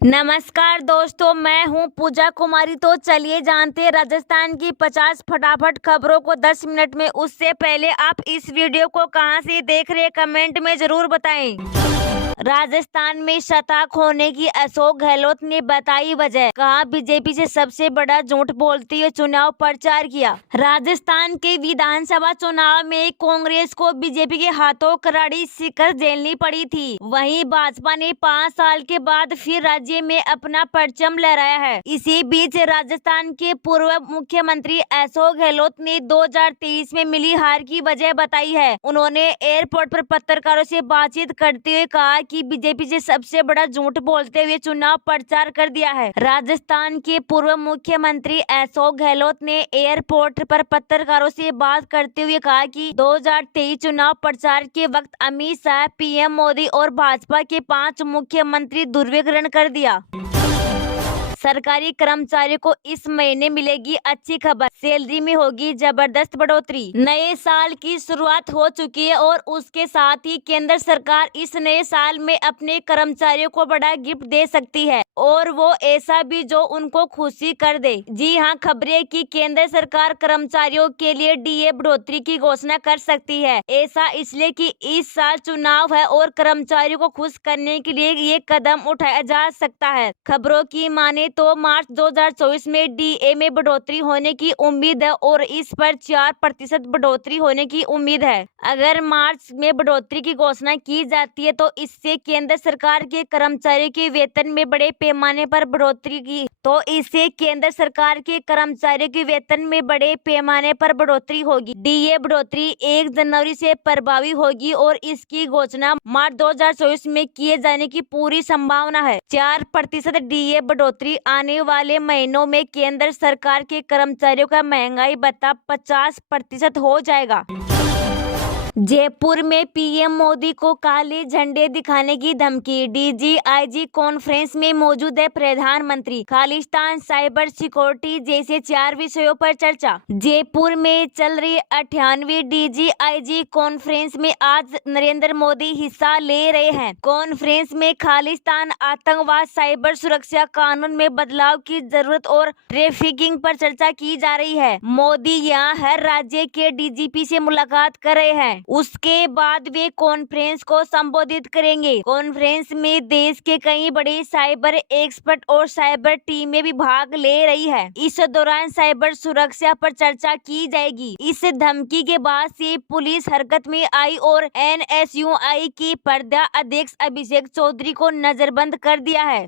नमस्कार दोस्तों, मैं हूं पूजा कुमारी। तो चलिए जानते हैं राजस्थान की 50 फटाफट खबरों को 10 मिनट में। उससे पहले आप इस वीडियो को कहां से देख रहे हैं कमेंट में जरूर बताएं। राजस्थान में शताक होने की अशोक गहलोत ने बताई वजह, कहा बीजेपी से सबसे बड़ा झूठ बोलते हुए चुनाव प्रचार किया। राजस्थान के विधानसभा चुनाव में कांग्रेस को बीजेपी के हाथों करारी शिकस्त झेलनी पड़ी थी। वहीं भाजपा ने 5 साल के बाद फिर राज्य में अपना परचम लहराया है। इसी बीच राजस्थान के पूर्व मुख्यमंत्री अशोक गहलोत ने 2023 में मिली हार की वजह बताई है। उन्होंने एयरपोर्ट पर पत्रकारों से बातचीत करते हुए कहा कि बीजेपी से सबसे बड़ा झूठ बोलते हुए चुनाव प्रचार कर दिया है। राजस्थान के पूर्व मुख्यमंत्री अशोक गहलोत ने एयरपोर्ट पर पत्रकारों से बात करते हुए कहा कि 2023 चुनाव प्रचार के वक्त अमित शाह, पीएम मोदी और भाजपा के 5 मुख्यमंत्री ध्रुवीकरण कर दिया। सरकारी कर्मचारियों को इस महीने मिलेगी अच्छी खबर, सैलरी में होगी जबरदस्त बढ़ोतरी। नए साल की शुरुआत हो चुकी है और उसके साथ ही केंद्र सरकार इस नए साल में अपने कर्मचारियों को बड़ा गिफ्ट दे सकती है, और वो ऐसा भी जो उनको खुशी कर दे। जी हाँ, खबरें कि केंद्र सरकार कर्मचारियों के लिए डीए बढ़ोतरी की घोषणा कर सकती है। ऐसा इसलिए कि इस साल चुनाव है और कर्मचारियों को खुश करने के लिए ये कदम उठाया जा सकता है। खबरों की माने तो मार्च 2024 में डीए में बढ़ोतरी होने की उम्मीद है और इस पर 4% बढ़ोतरी होने की उम्मीद है। अगर मार्च में बढ़ोतरी की घोषणा की जाती है तो इससे केंद्र सरकार के कर्मचारियों के वेतन में बड़े पैमाने पर बढ़ोतरी की बड़े पैमाने पर बढ़ोतरी होगी। डीए बढ़ोतरी 1 जनवरी से प्रभावी होगी और इसकी घोषणा मार्च 2024 में किए जाने की पूरी संभावना है। 4% डीए बढ़ोतरी आने वाले महीनों में केंद्र सरकार के कर्मचारियों का महंगाई भत्ता 50% हो जाएगा। जयपुर में पीएम मोदी को काले झंडे दिखाने की धमकी, डीजीआईजी कॉन्फ्रेंस में मौजूद है प्रधानमंत्री। खालिस्तान, साइबर सिक्योरिटी जैसे 4 विषयों पर चर्चा। जयपुर में चल रही 98वीं डीजीआईजी कॉन्फ्रेंस में आज नरेंद्र मोदी हिस्सा ले रहे हैं। कॉन्फ्रेंस में खालिस्तान, आतंकवाद, साइबर सुरक्षा कानून में बदलाव की जरूरत और ट्रैफिकिंग पर चर्चा की जा रही है। मोदी यहाँ हर राज्य के डीजीपी से मुलाकात कर रहे हैं। उसके बाद वे कॉन्फ्रेंस को संबोधित करेंगे। कॉन्फ्रेंस में देश के कई बड़े साइबर एक्सपर्ट और साइबर टीमें भी भाग ले रही है। इस दौरान साइबर सुरक्षा पर चर्चा की जाएगी। इस धमकी के बाद से पुलिस हरकत में आई और एनएसयूआई की प्रदेशाध्यक्ष अभिषेक चौधरी को नजरबंद कर दिया है।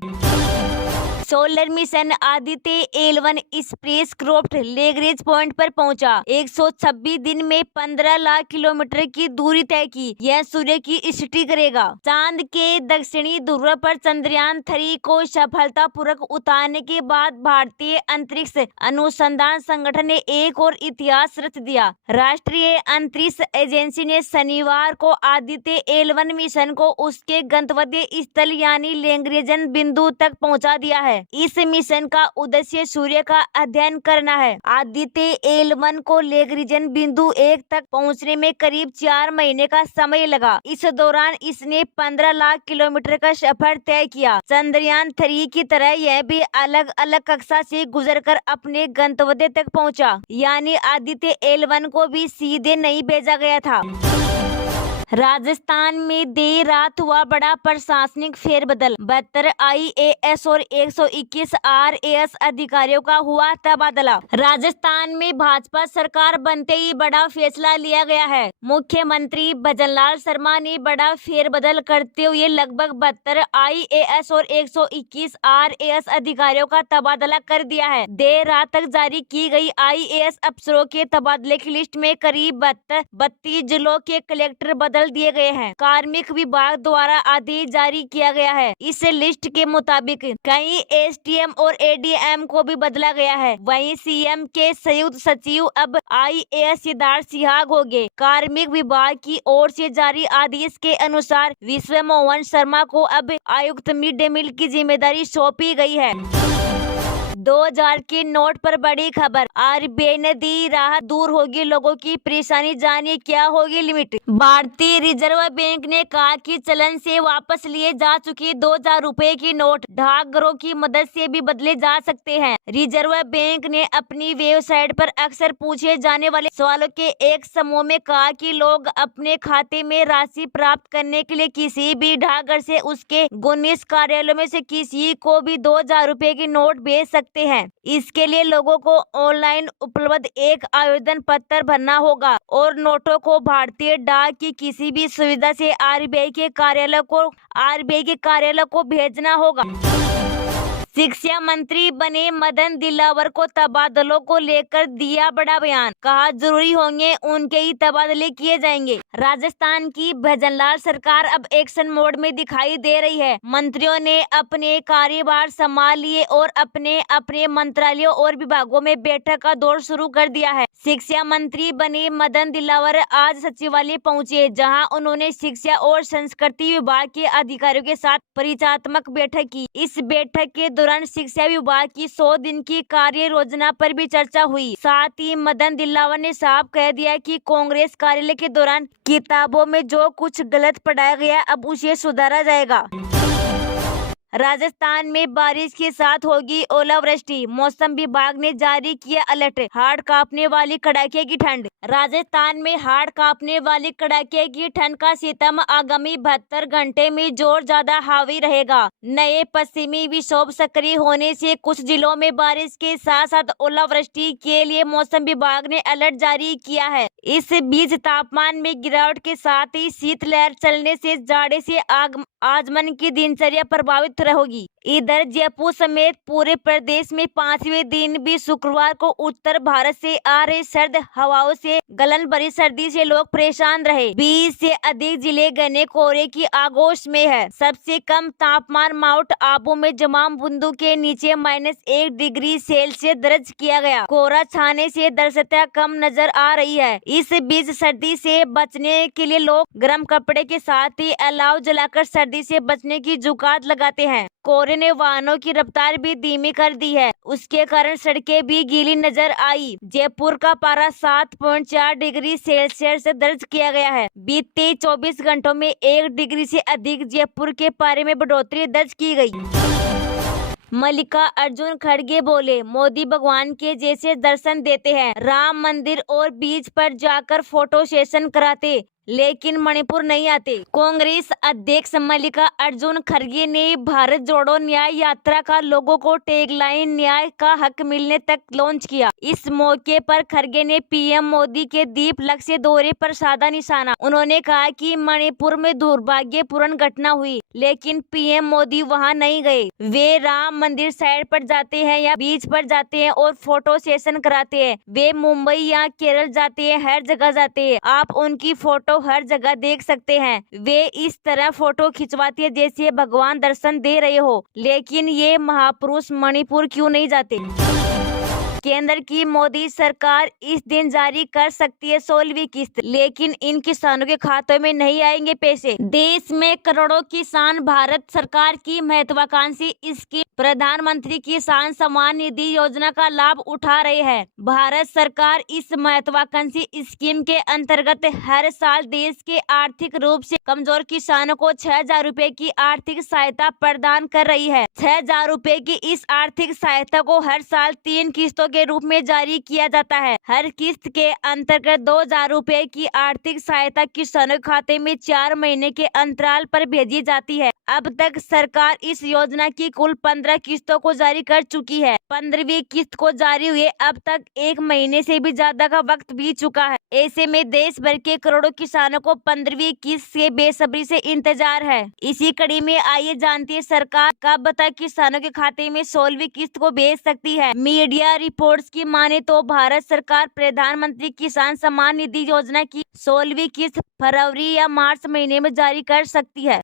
Solar mission Aditya L1 space craft Lagrange point पर पहुंचा। 126 दिन में 15 लाख किलोमीटर की दूरी तय की। यह सूर्य की स्थिति करेगा। चांद के दक्षिणी ध्रुव पर चंद्रयान 3 को सफलतापूर्वक उतारने के बाद भारतीय अंतरिक्ष अनुसंधान संगठन ने एक और इतिहास रच दिया। राष्ट्रीय अंतरिक्ष एजेंसी ने शनिवार को आदित्य L1 मिशन को उसके गंतव्य स्थल यानी लैग्रेंज बिंदु तक पहुंचा दिया है। इस मिशन का उद्देश्य सूर्य का अध्ययन करना है। आदित्य L1 को लैग्रेंज बिंदु 1 तक पहुंचने में करीब 4 महीने का समय लगा। इस दौरान इसने 15 लाख किलोमीटर का सफर तय किया। चंद्रयान 3 की तरह यह भी अलग अलग कक्षा से गुजरकर अपने गंतव्य तक पहुंचा, यानी आदित्य L1 को भी सीधे नहीं भेजा गया था। राजस्थान में देर रात हुआ बड़ा प्रशासनिक फेरबदल। 72 IAS और 121 RAS अधिकारियों का हुआ तबादला। राजस्थान में भाजपा सरकार बनते ही बड़ा फैसला लिया गया है। मुख्यमंत्री भजनलाल शर्मा ने बड़ा फेरबदल करते हुए लगभग 72 IAS और 121 RAS अधिकारियों का तबादला कर दिया है। देर रात तक जारी की गई IAS अफसरों के तबादले की लिस्ट में करीब 32 जिलों के कलेक्टर बदल दिए गए हैं। कार्मिक विभाग द्वारा आदेश जारी किया गया है। इस लिस्ट के मुताबिक कई SDM और ADM को भी बदला गया है। वहीं CM के संयुक्त सचिव अब IAS सिद्धार्थ सिहाग होंगे। कार्मिक विभाग की ओर से जारी आदेश के अनुसार विश्व मोहन शर्मा को अब आयुक्त मिड डे मील की जिम्मेदारी सौंपी गई है। 2000 के नोट पर बड़ी खबर, आरबीआई ने दी राहत, दूर होगी लोगों की परेशानी, जानिए क्या होगी लिमिट। भारतीय रिजर्व बैंक ने कहा कि चलन से वापस लिए जा चुके 2000 रुपए की नोट डाकघरों की मदद से भी बदले जा सकते हैं। रिजर्व बैंक ने अपनी वेबसाइट पर अक्सर पूछे जाने वाले सवालों के एक समूह में कहा कि लोग अपने खाते में राशि प्राप्त करने के लिए किसी भी डाकघर से उसके 19 कार्यालयों में से किसी को भी 2000 रुपए की नोट भेज सकते हैं। इसके लिए लोगों को ऑनलाइन उपलब्ध एक आवेदन पत्र भरना होगा और नोटों को भारतीय डाक की किसी भी सुविधा से आरबीआई के कार्यालय को भेजना होगा। शिक्षा मंत्री बने मदन दिलावर को तबादलों को लेकर दिया बड़ा बयान, कहा जरूरी होंगे उनके ही तबादले किए जाएंगे। राजस्थान की भजनलाल सरकार अब एक्शन मोड में दिखाई दे रही है। मंत्रियों ने अपने कार्यभार संभाल लिए और अपने अपने मंत्रालयों और विभागों में बैठक का दौर शुरू कर दिया है। शिक्षा मंत्री बने मदन दिलावर आज सचिवालय पहुंचे, जहां उन्होंने शिक्षा और संस्कृति विभाग के अधिकारियों के साथ परिचयात्मक बैठक की। इस बैठक के दौरान शिक्षा विभाग की 100 दिन की कार्य योजना पर भी चर्चा हुई। साथ ही मदन दिलावर ने साफ कह दिया कि कांग्रेस कार्यालय के दौरान किताबों में जो कुछ गलत पढ़ाया गया अब उसे सुधारा जाएगा। राजस्थान में बारिश के साथ होगी ओलावृष्टि, मौसम विभाग ने जारी किया अलर्ट, हाड़ कांपने वाली कड़ाके की ठंड। राजस्थान में हाड़ कांपने वाली कड़ाके की ठंड का सितम आगामी 72 घंटे में जोर ज्यादा हावी रहेगा। नए पश्चिमी विक्षोभ सक्रिय होने से कुछ जिलों में बारिश के साथ साथ ओलावृष्टि के लिए मौसम विभाग ने अलर्ट जारी किया है। इस बीच तापमान में गिरावट के साथ ही शीतलहर चलने से जाड़े से आगमन की दिनचर्या प्रभावित होगी। इधर जयपुर समेत पूरे प्रदेश में 5वें दिन भी शुक्रवार को उत्तर भारत से आ रही सर्द हवाओं से गलन भरी सर्दी से लोग परेशान रहे। 20 से अधिक जिले घने कोहरे की आगोश में है। सबसे कम तापमान माउंट आबू में जमाम बिंदु के नीचे -1 डिग्री सेल्सियस दर्ज किया गया। कोहरा छाने से दृश्यता कम नजर आ रही है। इस बीच सर्दी से बचने के लिए लोग गर्म कपड़े के साथ ही अलाव जलाकर सर्दी से बचने की जुगाड़ लगाते हैं। कोहरे ने वाहनों की रफ्तार भी धीमी कर दी है, उसके कारण सड़कें भी गीली नजर आई। जयपुर का पारा 7.4 डिग्री सेल्सियस दर्ज किया गया है। बीते 24 घंटों में 1 डिग्री से अधिक जयपुर के पारे में बढ़ोतरी दर्ज की गई। मल्लिकार्जुन खड़गे बोले, मोदी भगवान के जैसे दर्शन देते हैं, राम मंदिर और बीच पर जाकर फोटो सेशन कराते, लेकिन मणिपुर नहीं आते। कांग्रेस अध्यक्ष मल्लिकार्जुन खड़गे ने भारत जोड़ो न्याय यात्रा का लोगों को टैगलाइन न्याय का हक मिलने तक लॉन्च किया। इस मौके पर खड़गे ने पीएम मोदी के द्वीप लक्ष्य दौरे पर साधा निशाना। उन्होंने कहा कि मणिपुर में दुर्भाग्यपूर्ण घटना हुई, लेकिन पीएम मोदी वहां नहीं गए। वे राम मंदिर साइड पर जाते हैं या बीच पर जाते हैं और फोटो सेशन कराते हैं। वे मुंबई या केरल जाते हैं, हर जगह जाते हैं। आप उनकी फोटो हर जगह देख सकते हैं। वे इस तरह फोटो खिंचवाती है जैसे भगवान दर्शन दे रहे हो, लेकिन ये महापुरुष मणिपुर क्यों नहीं जाते? केंद्र की मोदी सरकार इस दिन जारी कर सकती है 16वीं किस्त, लेकिन इन किसानों के खातों में नहीं आएंगे पैसे। देश में करोड़ों किसान भारत सरकार की महत्वाकांक्षी स्कीम प्रधानमंत्री किसान सम्मान निधि योजना का लाभ उठा रहे हैं। भारत सरकार इस महत्वाकांक्षी स्कीम के अंतर्गत हर साल देश के आर्थिक रूप से कमजोर किसानों को 6000 रुपए की आर्थिक सहायता प्रदान कर रही है। 6000 रुपए की इस आर्थिक सहायता को हर साल 3 किस्तों के रूप में जारी किया जाता है। हर किस्त के अंतर्गत 2000 रुपए की आर्थिक सहायता किसानों के खाते में 4 महीने के अंतराल पर भेजी जाती है। अब तक सरकार इस योजना की कुल 15 किस्तों को जारी कर चुकी है। 15वीं किस्त को जारी हुए अब तक 1 महीने से भी ज्यादा का वक्त बीत चुका है। ऐसे में देश भर के करोड़ों किसानों को 15वीं किस्त से बेसब्री से इंतजार है। इसी कड़ी में आइए जानते हैं सरकार कब तक किसानों के खाते में 16वीं किस्त को भेज सकती है। मीडिया रिपोर्ट्स की माने तो भारत सरकार प्रधानमंत्री किसान सम्मान निधि योजना की 16वीं किस्त फरवरी या मार्च महीने में जारी कर सकती है।